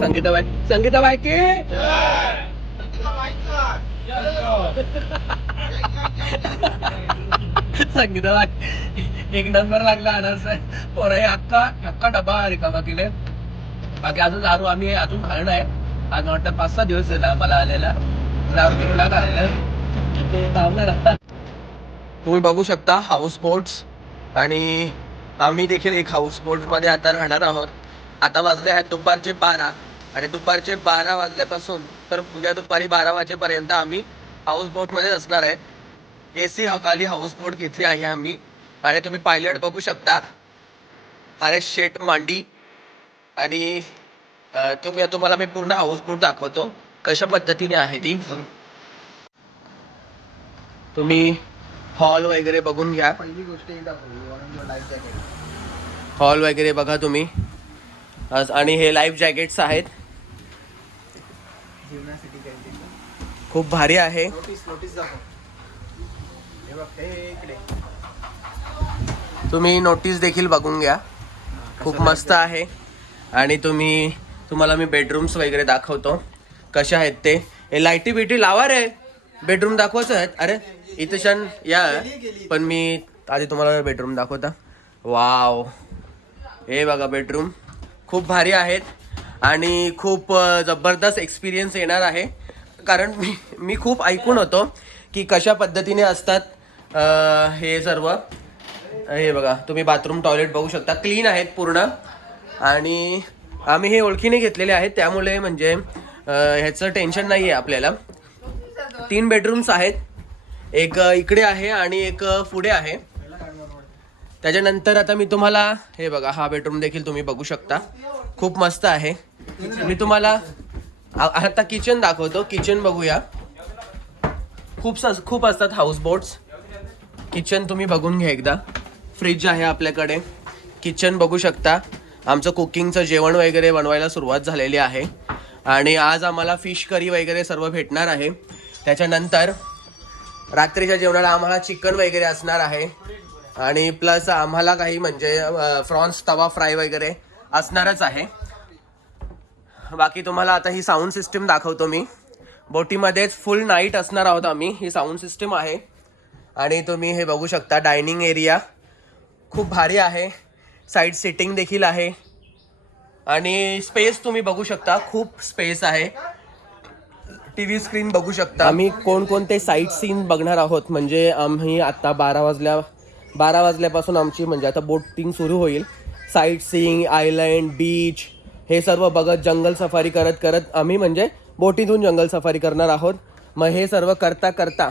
संगीताबाई, संगीताबाई की संगीताबाई एक नंबर लागला आनंद पोराई अख्खा अख्खा डबा रिकामा केले. बाकी अजून दारू आम्ही अजून खाल्लं नाही. आज वाटतं 5-6 दिवस झाला मला आलेला दारू पिऊला खाल्लं. तुम्ही बघू शकता हाऊस बोट्स आणि आम्ही देखील एक हाऊस बोट मध्ये आता राहणार आहोत. आता वाजले आहेत दुपारचे 12 आणि दुपारचे 12 वाजल्यापासून तर उद्या दुपारी 12 वाजेपर्यंत आम्ही हाऊस बोट मध्ये असणार आहे. एसी खाली हाऊस बोट घेतली आहे आम्ही आणि तुम्ही पायलट बघू शकता अरे शेट मांडी आणि तुम्हाला मी पूर्ण हाऊस बोट दाखवतो कशा पद्धतीने आहे ती. तुम्ही हॉल वगैरे बघून घ्या. पहिली गोष्ट एक दाखवली लाईफ जॅकेट. हॉल वगैरे बघा तुम्ही आणि हे लाईफ जॅकेट्स आहेत. जीवनासाठी काही खूप भारी आहे. नोटीस नोटीस दाखव. हे बघ हे इकडे तुम्ही नोटीस देखील बघून घ्या. खूप मस्त आहे. आणि तुम्हाला मी बेडरूम्स वगैरे दाखवतो कशा आहेत ते. हे लाईटी बिटी लावा रे. बेडरूम दाखवायचं आहेत. अरे इथं छान या पण मी आधी तुम्हाला बेडरूम दाखवता. वाव हे बघा बेडरूम खूप भारी आहेत आणि खूप जबरदस्त एक्सपिरियन्स येणार आहे. कारण मी खूप ऐकून होतो की कशा पद्धतीने असतात हे सर्व. हे बघा तुम्ही बाथरूम टॉयलेट बघू शकता क्लीन आहेत पूर्ण. आणि आम्ही हे ओळखीने घेतलेले आहेत त्यामुळे म्हणजे ह्याचं टेन्शन नाही आहे आपल्याला. 3 बेडरूम्स आहेत. एक इकडे आहे आणि एक पुढे आहे. त्याच्यानंतर आता मी तुम्हाला हे बघा हा बेडरूम देखील तुम्ही बघू शकता. खूप मस्त आहे. मी तुम्हाला आता किचन दाखवतो. किचन बघूया. खूप असतात हाऊस बोट्स. किचन तुम्ही बघून घ्या एकदा. फ्रीज आहे आपल्याकडे. किचन बघू शकता. आमचं कुकिंगचं जेवण वगैरे बनवायला सुरुवात झालेली आहे आणि आज आम्हाला फिश करी वगैरे सर्व भेटणार आहे. त्याच्यानंतर रात्रीच्या जेवणाला आम्हाला चिकन वगैरे असणार आहे आणि प्लस आम्हाला काही म्हणजे प्रॉन्स तवा फ्राय वगैरे असणारच आहे. बाकी तुम्हाला आता ही साऊंड सिस्टीम दाखवतो मी. बोटीमध्येच फुल नाईट असणार आहोत आम्ही. ही साऊंड सिस्टीम आहे आणि तुम्ही हे बघू शकता. डायनिंग एरिया खूप भारी आहे. साईड सिटिंग देखील आहे आणि स्पेस तुम्ही बघू शकता. खूप स्पेस आहे. टीव्ही स्क्रीन बघू शकता. आम्ही कोणकोणते साईट सीन बघणार आहोत म्हणजे आम्ही आता 12 वाजल्यापासून आमची म्हणजे आता बोटिंग सुरू होईल. साईट सीइंग आयलँड बीच हे सर्व बघत जंगल सफारी करत करत आम्ही म्हणजे बोटीतून जंगल सफारी करणार आहोत. मग हे सर्व करता करता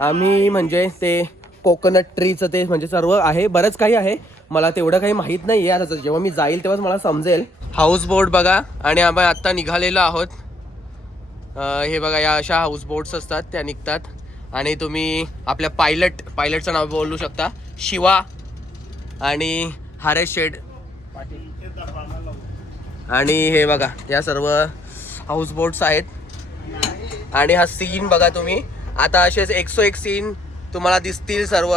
आम्ही म्हणजे ते कोकोनट ट्रीचं ते म्हणजे सर्व आहे. बरंच काही आहे. मला तेवढं काही माहीत नाही आहे. आता जेव्हा मी जाईल तेव्हाच मला समजेल. हाऊस बोट बघा आणि आम्ही आत्ता निघालेलो आहोत. हे बघा या अशा हाऊस बोट्स असतात त्या निघतात आणि तुम्ही आपल्या पायलटचं नाव बोलू शकता. शिवा आणि हरेश शेठ आणि हे बघा या सर्व हाऊस बोट्स आहेत. आणि हा सीन बघा तुम्ही. आता असेच 101 सीन तुम्हाला दिसतील. सर्व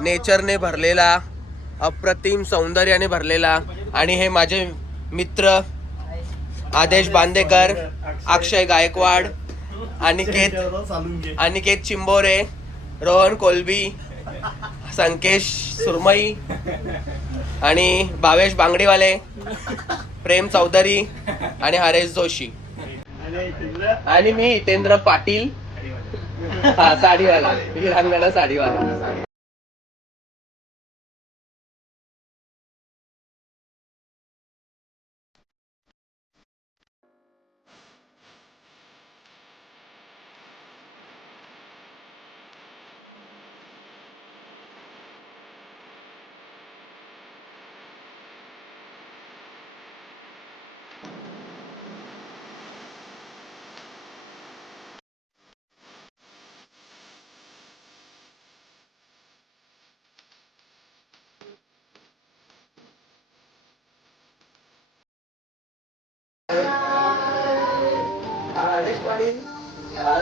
नेचरने भरलेला अप्रतिम सौंदर्याने भरलेला. आणि हे माझे मित्र आदेश बांदेकर, अक्षय गायकवाड, अनिकेत चिंबोरे, रोहन कोलबी, संकेश सुरमई आणि भावेश बांगडीवाले, प्रेम चौधरी आणि हरेश जोशी आणि मी हितेंद्र पाटील साडीवाला. रंगाला साडीवाला.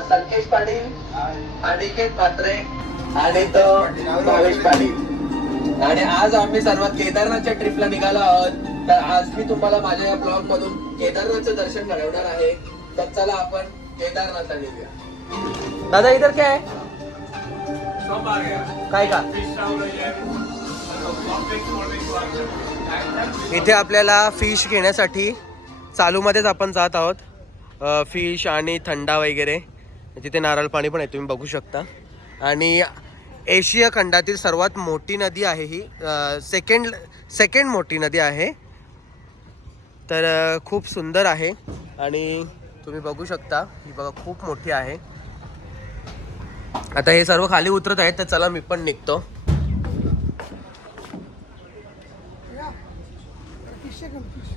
संकेश पाटील, अनिकेत म्हात्रे आणि तो भावेश पाटील. आणि आज आम्ही सर्व केदारनाथच्या ट्रिपला निघालो आहोत. तर आज मी तुम्हाला माझ्या या ब्लॉग मधून केदारनाथचं दर्शन घडवणार आहे. तर चला आपण केदारनाथला निघूया. दादा इधर क्या है? काय का? इथे आपल्याला फिश घेण्यासाठी चालूमध्येच आपण जात आहोत. फिश आणि थंडा वगैरे. तिथे नारळ पाणी पण आहे, तुम्ही बघू शकता. आणि एशिया खंडातील सर्वात मोठी नदी आहे ही. सेकंड मोठी नदी आहे. तर खूप सुंदर आहे आणि तुम्ही बघू शकता ही बघा खूप मोठी आहे. आता हे सर्व खाली उतरत आहेत, तर चला मी पण निघतो.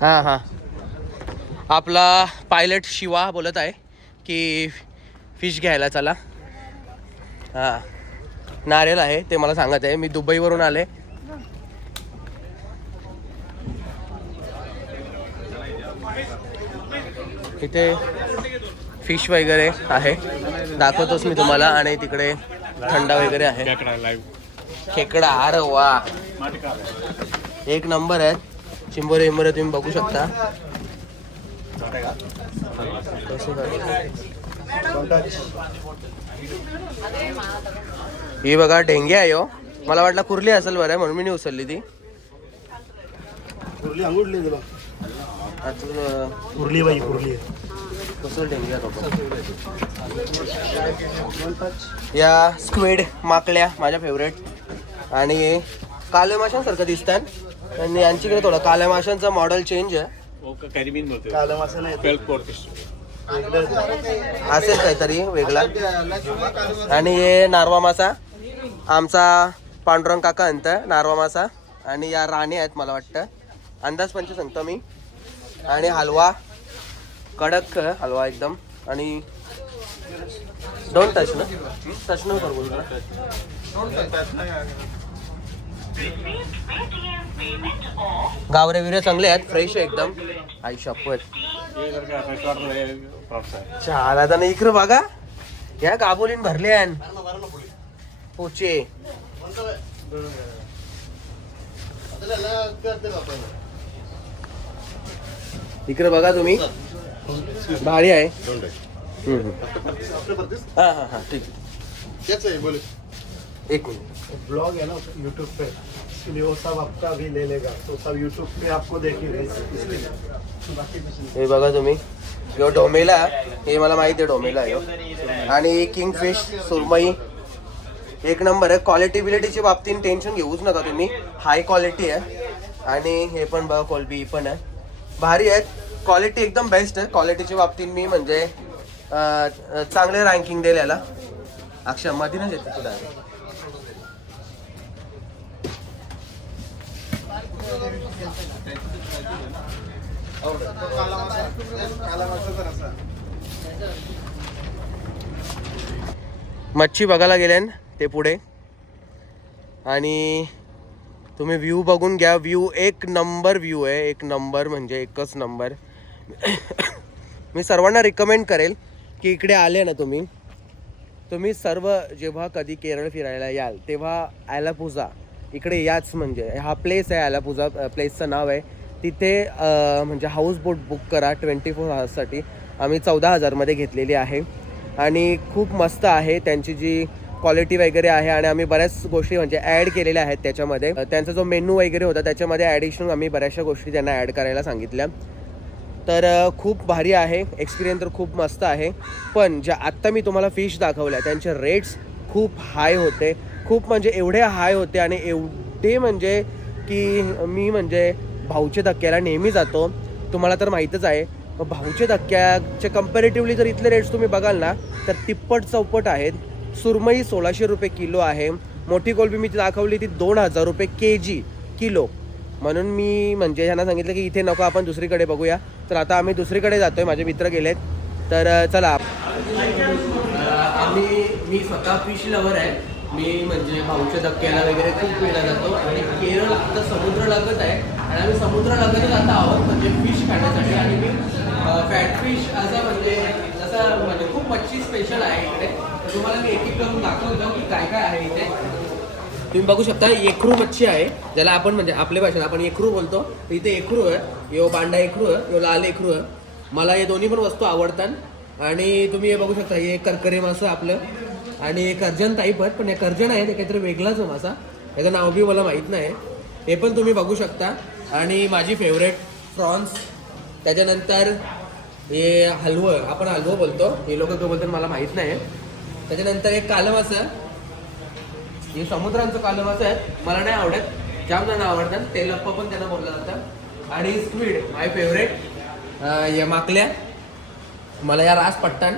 हां आपला पायलट शिवा बोलत आहे की फिश घ्यायला चला. हां नारळ आहे ते मला सांगत आहे. मी दुबईवरून आले. इथे फिश वगैरे आहे, दाखवतोच मी तुम्हाला. आणि तिकडे थंडा वगैरे आहे. खेकडा, अरे वा एक नंबर आहे. चिंबोरे विंबोरे तुम्ही बघू शकता. ही बघा ढेंगे आहे हो. मला वाटलं कुर्ली असेल बरं म्हणून मी नाही उचलली ती. कुर्ली अंगुडली तुला. कुर्ली बाई कुर्ली. कसं ढेंगे या स्क्वेड माकल्या माझ्या फेवरेट. आणि काल्या माशांसारखं दिसतात आणि यांच्याकडे थोडं काल्या माशांचा मॉडेल चेंज आहे. काला मासा नाही असेल काहीतरी वेगळा. आणि हे नारवा मासा आमचा पांडुरंग काका म्हणतं नारवा मासा. आणि या राणी आहेत मला वाटतं, अंदाज पंच सांगतो मी. आणि हलवा कडक हलवा एकदम. आणि डोंट टच ना, टच न करू. गावरे विरे चांगले आहेत, फ्रेश आहे एकदम. आई शपथ. चाल आता ना इकडं बघा या गाबोलीन भरले पोचे. इकडे बघा तुम्ही, भारी आहे. हा ठीक है. एक मिनिट. ब्लॉग है ना यूट्यूब पे, इसलिए वो सब आपका भी ले लेगा, तो सब यूट्यूब पे आपको देखेंगे. हे बघा तुम्ही, जो डोमेला हे मला माहिती आहे डोमेला आहे. आणि किंगफिश सुरमई एक नंबर आहे. क्वालिटी बिलिटीच्या बाबतीत टेन्शन घेऊच नका तुम्ही, हाय क्वालिटी आहे. आणि हे पण बघा कोलबी पण आहे, भारी आहेत. क्वालिटी एकदम बेस्ट आहे. क्वालिटीच्या बाबतीत मी म्हणजे चांगले रँकिंग देईल याला. अक्षय मधीनच येते तुला. मच्छी बघायला गेले ते पुढे. आणि तुम्ही व्ह्यू बघून घ्या. व्ह्यू एक नंबर व्ह्यू आहे, एक नंबर म्हणजे एकच नंबर. मी सर्वांना रिकमेंड करेल की इकडे आले ना तुम्ही सर्व जेव्हा कधी केरळ फिरायला याल तेव्हा ॲलापुझा इकडे याच. म्हणजे हा प्लेस आहे ॲलापुझा, प्लेसचं नाव आहे. तिथे म्हणजे हाऊस बोट बुक करा 24 आवर्ससाठी. आम्ही 14,000मध्ये घेतलेली आहे आणि खूप मस्त आहे. त्यांची जी क्वालिटी वगैरे आहे आणि आम्ही बऱ्याच गोष्टी म्हणजे ॲड केलेल्या आहेत त्याच्यामध्ये. त्यांचा जो मेनू वगैरे होता त्याच्यामध्ये ॲडिशनल आम्ही बऱ्याचशा गोष्टी त्यांना ॲड करायला सांगितल्या. तर खूप भारी आहे. एक्सपिरियन्स तर खूप मस्त आहे. पण ज्या आत्ता मी तुम्हाला फिश दाखवल्या त्यांचे रेट्स खूप हाय होते. खूप म्हणजे एवढे हाय होते आणि एवढे म्हणजे की मी म्हणजे भाऊच्या धक्क्याला नेहमी जातो, तुम्हाला तर माहीतच आहे. भाऊच्या धक्क्याचे कंपॅरेटिव्हली जर इथले रेट्स तुम्ही बघाल ना तर तिप्पट चौपट आहेत. सुरमई 1600 रुपये किलो आहे. मोठी कोलबी मी दाखवली ती 2000 रुपये केजी किलो. म्हणून मी म्हणजे ह्यांना सांगितलं की इथे नको, आपण दुसरीकडे बघूया. तर आता आम्ही दुसरीकडे जातोय, माझे मित्र गेलेत. तर चला. मी स्वतः फिश लवर आहे. मी म्हणजे भाऊच्या धक्क्याला वगैरे खूप वेळा जातो. आणि केरळ आता समुद्र लगत आहे आणि आम्ही समुद्र लगतच आता आहोत म्हणजे फिश खाण्यासाठी. आणि मी फॅटफिश असं म्हणजे जसं म्हणजे खूप मच्छी स्पेशल आहे इकडे. तर तुम्हाला मी एक एक करून दाखवतो की काय काय आहे इथे. तुम्ही बघू शकता एकरू मच्छी आहे, ज्याला आपण म्हणजे आपल्या भाषेत आपण एकरू बोलतो. तर इथे एकरू आहे, यो बांडा एकरू आहे, यो लाल एकरू आहे. मला हे दोन्ही पण वस्तू आवडतात. आणि तुम्ही हे बघू शकता, हे करकरे मासं आपलं आणि एक कर्जन टाईप आहेत, पण हे कर्जन आहे ते काहीतरी वेगळाच आहे मासा, याचं नाव बी मला माहीत नाही. हे पण तुम्ही बघू शकता. आणि माझी फेवरेट प्रॉन्स, त्याच्यानंतर हे हलवं, आपण हलवं बोलतो, हे लोक काय बोलतात मला माहीत नाही. त्याच्यानंतर एक कालं मासं, हे समुद्रांचं कालं मासं आहे, मला नाही आवडत, जाम जण आवडतात. तेलप्पा पण त्यांना बोललं जातं. आणि स्क्विड माय फेवरेट, या माकल्या मला या रास पट्टान.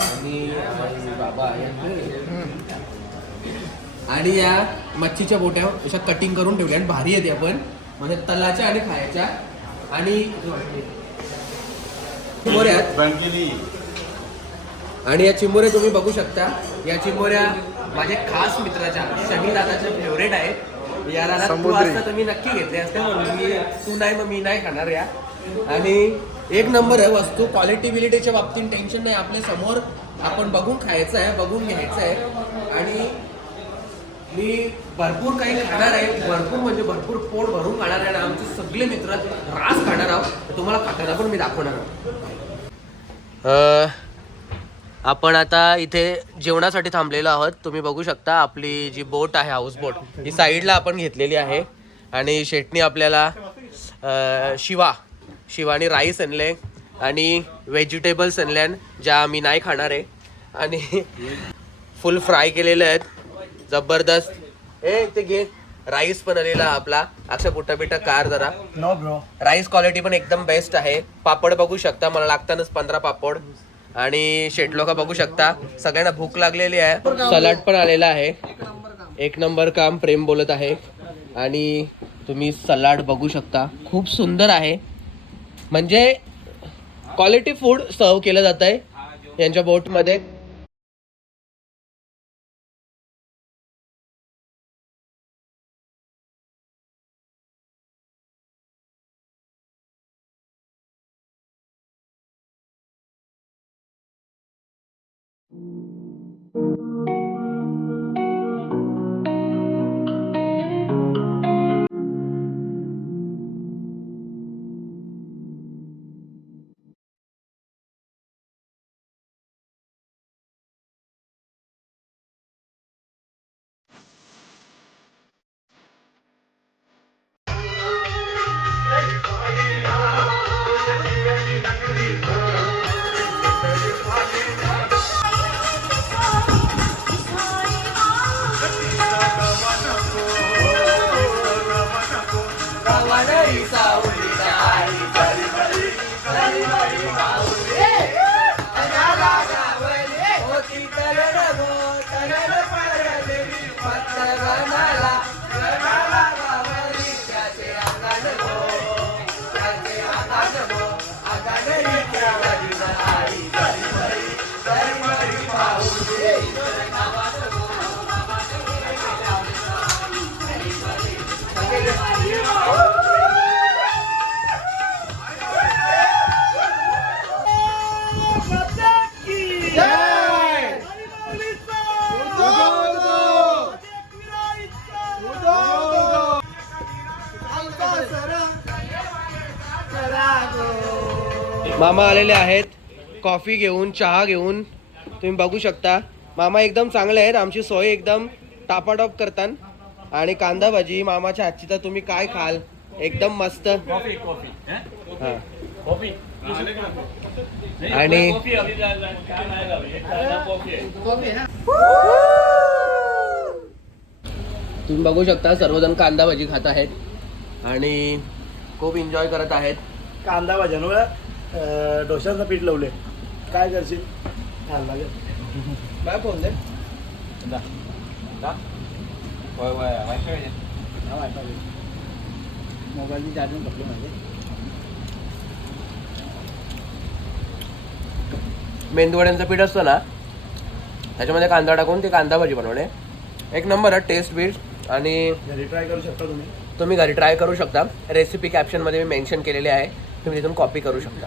आणि बाबा आणि या मच्छीच्या बोट्या अशा कटिंग करून ठेवल्या आणि भारी येते आपण म्हणजे तलाच्या आणि खायच्या. आणि चिंबोऱ्यात आणि या चिंबोऱ्या तुम्ही बघू शकता. या चिंबोऱ्या माझ्या खास मित्राच्या शनी दादाच्या फेवरेट आहेत. या दादा तू असता तर मी नक्की घेतले असते, म्हणून मी तू नाही मग मी नाही खाणार या. आणि एक नंबर आहे वस्तू, क्वालिटी बिलिटीच्या बाबतीत टेन्शन नाही. आपल्या समोर आपण बघून खायचं आहे, बघून घ्यायचं आहे. आणि मी भरपूर काही खाणार आहे, भरपूर म्हणजे भरपूर पोट भरून खाणार आहे. आणि आमचे सगळे मित्र रास खाणार आहोत, तुम्हाला खाताना पण मी दाखवणार आहोत. आपण आता इथे जेवणासाठी थांबलेलो आहोत. तुम्ही बघू शकता आपली जी बोट आहे, हाऊस बोट, ही साईडला आपण घेतलेली आहे. आणि शेटनी आपल्याला शिवानी राईस आणले आणि व्हेजिटेबल्स आणल्यान ज्या मी नाही खाणार आहे. आणि फुल फ्राय केलेले आहेत, जबरदस्त. ते घे राईस पण आलेला आपला, अक्षा पुट्टा बिट्टा कार जरा नो ब्रो. राईस क्वालिटी पण एकदम बेस्ट आहे. पापड बघू शकता, मला लागतातच 15 पापड. आणि शेट लोक बघू शकता, सगळ्यांना भूक लागलेली आहे. सलाड पण आलेला आहे, एक नंबर काम प्रेम बोलत आहे. आणि तुम्ही सलाड बघू शकता, खूप सुंदर आहे. म्हणजे क्वालिटी फूड सर्व केलं जात आहे यांच्या बोटमध्ये. मामा आलेले आहेत कॉफी घेऊन, चहा घेऊन. तुम्ही बघू शकता मामा एकदम चांगले आहेत, आमची सोय एकदम टापाटॉप करतात. आणि कांदा भाजी मामाच्या हातची तर तुम्ही काय खाल, एकदम मस्त. आणि तुम्ही बघू शकता सर्वजण कांदा भाजी खात आहेत आणि खूप एन्जॉय करत आहेत. कांदा भाज्यांवर डोशाचं पीठ लावले, काय करशील? काय फोन दे मोबाईलची चार्जिंग पडली माझे. मेंदूवड्यांचं पीठ असतं ना, त्याच्यामध्ये कांदा टाकून ती कांदा भाजी बनवणे, एक नंबर आहे टेस्ट बीट. आणि घरी ट्राय करू शकता तुम्ही घरी ट्राय करू शकता. रेसिपी कॅप्शनमध्ये मी मेन्शन केलेली आहे, तुम्ही तिथून कॉपी करू शकता.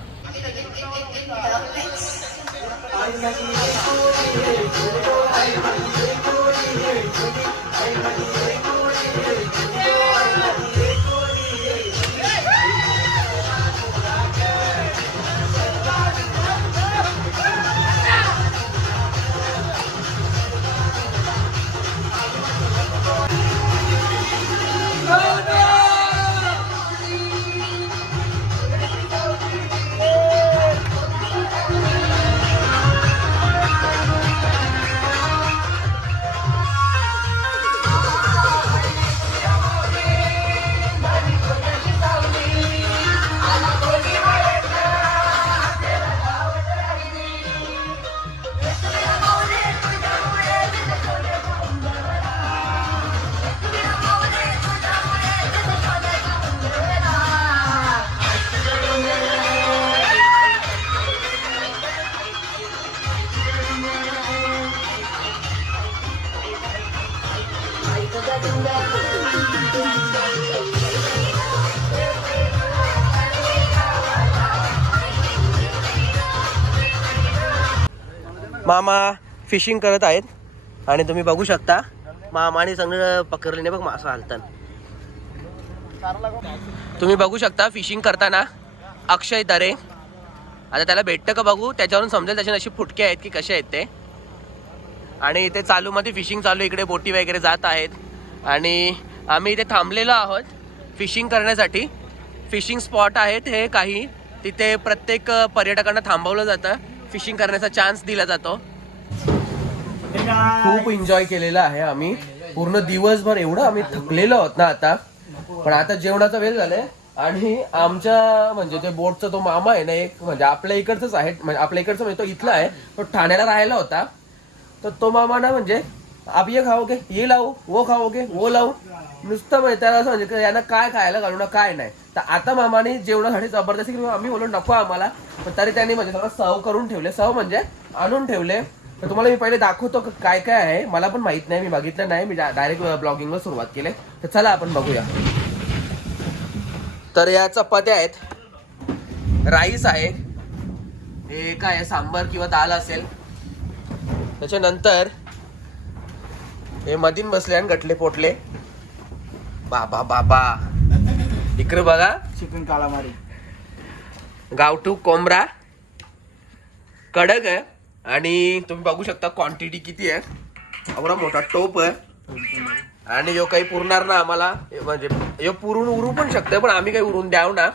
मामा फिशिंग करत आहेत आणि तुम्ही बघू शकता मामाने सगळं पकडले बघ मासा हालतात. तुम्ही बघू शकता फिशिंग करताना अक्षय दरे. आता त्याला भेटतं का बघू, त्याच्यावरून समजेल त्याचे नशीब फुटके आहेत की कसे आहेत ते. आणि इथे चालूमध्ये फिशिंग चालू, इकडे बोटी वगैरे जात आहेत आणि आम्ही इथे थांबलेलो आहोत फिशिंग करण्यासाठी. फिशिंग स्पॉट आहेत हे काही, तिथे प्रत्येक पर्यटकांना थांबवलं जातं, फिशिंग करण्याचा चान्स दिला जातो. खूप एन्जॉय केलेला आहे आम्ही पूर्ण दिवसभर. एवढं आम्ही थकलेलो आहोत ना आता. पण आता जेवणाचा वेळ झालाय आणि आमच्या म्हणजे ते बोटचा तो मामा आहे ना एक, म्हणजे आपल्या इकडचंच आहे, म्हणजे आपल्या इकडचं म्हणजे तो इथला आहे, तो ठाण्याला राहायला होता. तर तो मामा ना म्हणजे आप ये खाओगे ये लावू, वो खाओगे वो लावू, नुसतं म्हणजे त्याला असं म्हणजे यांना काय खायला घालू ना काय नाही. तर आता मामाने जेवणासाठी जबरदस्ती केली, आम्ही बोललो नको आम्हाला, पण तरी त्यांनी म्हणजे सगळं सर्व करून ठेवले, सर्व म्हणजे आणून ठेवले. तर तुम्हाला मी पहिले दाखवतो काय काय आहे, मला पण माहित नाही, मी बघितलं नाही, मी डायरेक्ट ब्लॉगिंगवर सुरुवात केली. तर चला आपण बघूया. तर या चपात्या आहेत, राईस आहे, हे काय सांबर किंवा दाल असेल. त्याच्यानंतर हे मधीन बसले आणि गटले पोटले. बाबा बाबा इकडे बघा, चिकन कालामारी, गावठू कोंबडा कडक आहे आणि तुम्ही बघू शकता क्वांटिटी किती आहे. एवढा मोठा टोप आहे आणि यो काही पुरणार ना आम्हाला, म्हणजे यो पुरून उरू पण शकतं पण आम्ही काही उरून द्याव ना.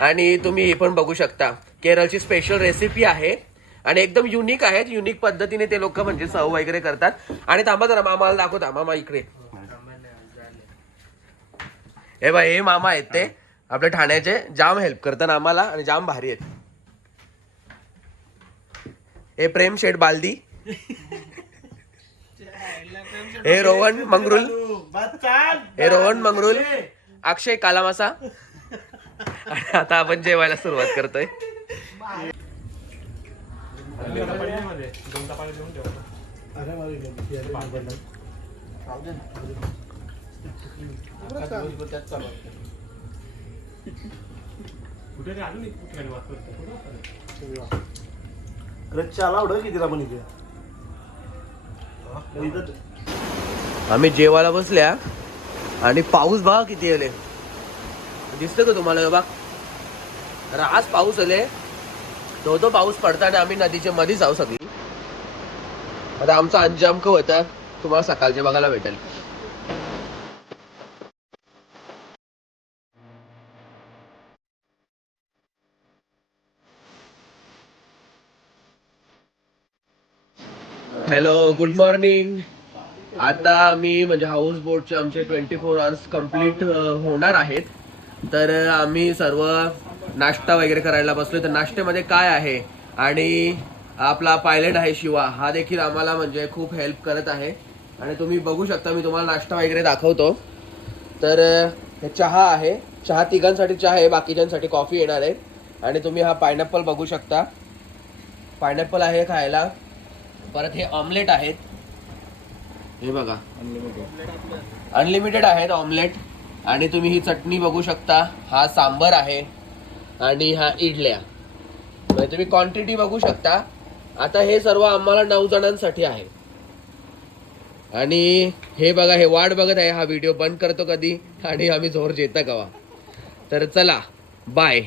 आणि तुम्ही हे पण बघू शकता, केरळची स्पेशल रेसिपी आहे आणि एकदम युनिक आहे. युनिक पद्धतीने ते लोक म्हणजे सर्व वगैरे करतात. आणि थांबा जरा मामाला दाखवता, मामा इकडे हे बाय, हे मामा आहेत ते आपल्या ठाण्याचे, जाम हेल्प करतात आम्हाला आणि जाम भारी आहेत. हे प्रेम शेठ बालदी, हे रोहन मंगरुल, हे रोहन मंगरुल, अक्षय कालामासा. आणि आता आपण जेवायला सुरुवात करतोय. आम्ही जेवायला बसल्या आणि पाऊस बघा किती आले, दिसतं का तुम्हाला? बघा तर आज पाऊस आले, तो पाऊस पडताना आम्ही नदीच्या मध्ये जाऊ सगळी. आता आमचा अंजामक होता, तुम्हाला सकाळचे बघायला भेटेल. Hello good morning. आता आम्ही म्हणजे हाऊस बोटचे आमचे 24 आवर्स कंप्लीट होणार आहेत. तर आम्ही सर्व नाश्ता वगैरे करायला बसलोय. तर नाश्त्यामध्ये काय आहे, आणि आपला पायलट आहे शिवा, हा देखील आम्हाला म्हणजे खूप हेल्प करत आहे. आणि तुम्ही बघू शकता, मी तुम्हाला नाश्ता वगैरे दाखवतो. तर हे चहा आहे, चहा तिघांसाठी चहा आहे, बाकीच्यांसाठी कॉफी येणार आहे. आणि तुम्ही हा पायनॅपल बघू शकता, पायनॅपल आहे खायला. परत हे ऑमलेट आहेत, हे बघा अनलिमिटेड आहेत ऑमलेट. आणि तुम्ही ही चटणी बघू शकता, हा सांबर आहे आणि हा इडल्या. म्हणजे तुम्ही क्वांटिटी बघू शकता. आता हे सर्व आम्हाला 9 जणांसाठी आहे. आणि हे बघा, हे वाट बघत आहे, हा व्हिडिओ बंद करतो कधी आणि आम्ही जोर जेता कवा. तर चला बाय.